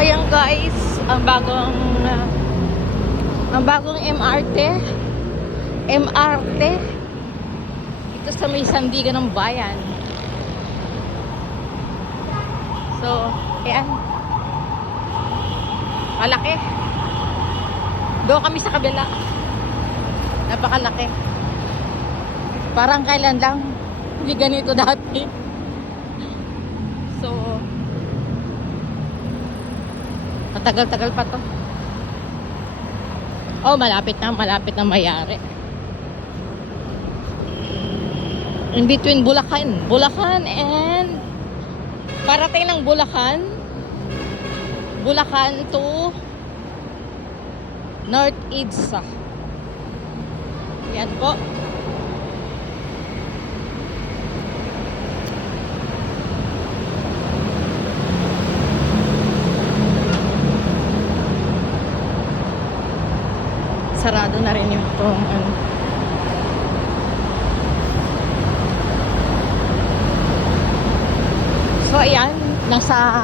ayan guys, ang bagong MRT dito sa may sandigan ng bayan. So, ayan. Malaki. Doon kami sa kabila. Napakalaki. Parang kailan lang hindi ganito dati. So, matagal-tagal pa to. Oh, malapit na mayari. In between Bulacan and parating ng Bulacan to North EDSA. Yan po. Sarado na rin yung ano. So ayan, nasa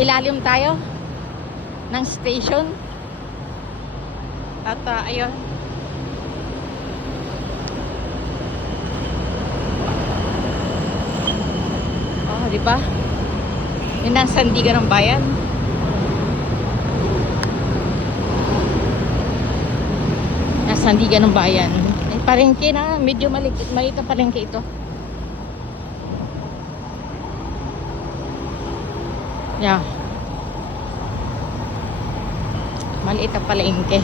ilalim tayo ng station. At ayun. Oh, di ba? Yun ang sandigan ng bayan. Sandigan ng bayan. Ay, palengke na. Medyo maliit na palengke ito. Yeah. Maliit na palengke.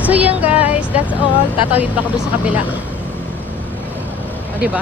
So yan guys, that's all. Tatawid pa ako doon sa kabila. O, diba?